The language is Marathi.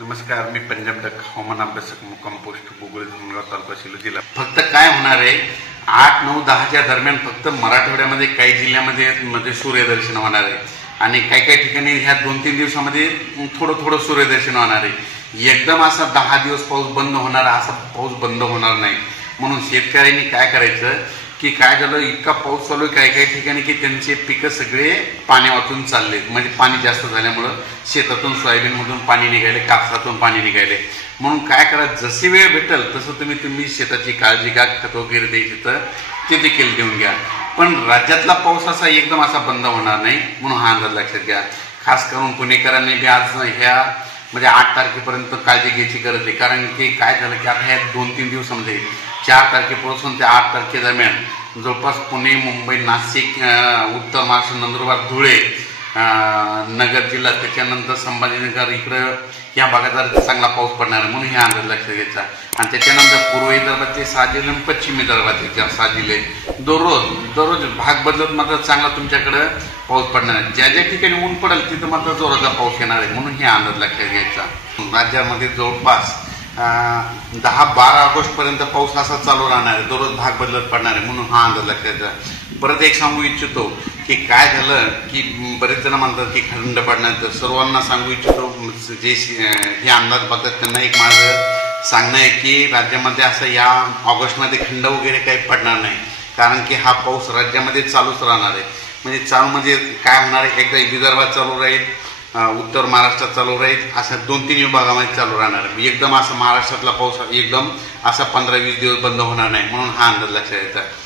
नमस्कार, मी पंजाब डक हवामान अभ्यासक मुक्काम पोस्ट बोगळे धुमगाव तालुका सेलू जिल्हा. फक्त काय होणार आहे, 8, 9, 10च्या दरम्यान फक्त मराठवाड्यामध्ये काही जिल्ह्यामध्ये सूर्यदर्शन होणार आहे आणि काही ठिकाणी ह्या 2-3 दिवसामध्ये थोडं सूर्यदर्शन होणार आहे. एकदम असा 10 दिवस पाऊस बंद होणार, असा पाऊस बंद होणार नाही. म्हणून शेतकऱ्यांनी काय करायचं की काय झालं, इतका पाऊस चालू आहे काही ठिकाणी की त्यांचे पिकं सगळे पाण्या वाचून चालले. म्हणजे पाणी जास्त झाल्यामुळं शेतातून सोयाबीनमधून पाणी निघाले, कापसातून पाणी निघाले. म्हणून काय करा, जशी वेळ भेटेल तसं तुम्ही शेताची काळजी घ्या, खत वगैरे द्यायची तर ते देखील देऊन घ्या. पण राज्यातला पाऊस असा एकदम असा बंद होणार नाही, म्हणून हा अंदाज लक्षात घ्या. खास करून पुणेकरांनी बी आज ह्या म्हणजे 8 तारखेपर्यंत काळजी घ्यायची गरज आहे. कारण की काय झालं की आता ह्या 2-3 दिवसामध्ये 4 तारखेपासून ते 8 तारखेदरम्यान जवळपास पुणे, मुंबई, नाशिक, उत्तर महाराष्ट्र, नंदुरबार, धुळे, नगर जिल्हा, त्याच्यानंतर संभाजीनगर इकडं या भागात चांगला पाऊस पडणार आहे. म्हणून हे अंदाज लक्षात घ्यायचा. आणि त्याच्यानंतर पूर्व विदर्भाचे 6 जिल्हे आणि पश्चिम विदर्भाचे 6 जिल्हे दररोज भाग बदलत मात्र चांगला तुमच्याकडं पाऊस पडणार आहे. ज्या ज्या ठिकाणी ऊन पडेल तिथं मात्र जोराचा पाऊस येणार आहे. म्हणून हे अंदाज लक्षात घ्यायचा. राज्यामध्ये जवळपास 10-12 ऑगस्टपर्यंत पाऊस असा चालू राहणार आहे, दररोज भाग बदलत पडणार आहे. म्हणून हा अंदाज लक्षात घ्या. परत एक सांगू इच्छितो की काय झालं की बरेच जण म्हणतात की खंड पडणार, तर सर्वांना सांगू इच्छितो जे हे अंदाज बघतात त्यांना एक माझं सांगणं आहे की राज्यामध्ये असं या ऑगस्टमध्ये खंड वगैरे काही पडणार नाही. कारण की हा पाऊस राज्यामध्ये चालूच राहणार आहे. म्हणजे चालू म्हणजे काय होणार आहे, एकदा विदर्भात चालू राहील, उत्तर महाराष्ट्रात चालू राहील, अशा 2-3 विभागामध्ये चालू राहणार. एकदम असा महाराष्ट्रातला पाऊस एकदम असा 15-20 दिवस बंद होणार नाही. म्हणून हा अंदाज लक्षात येतात.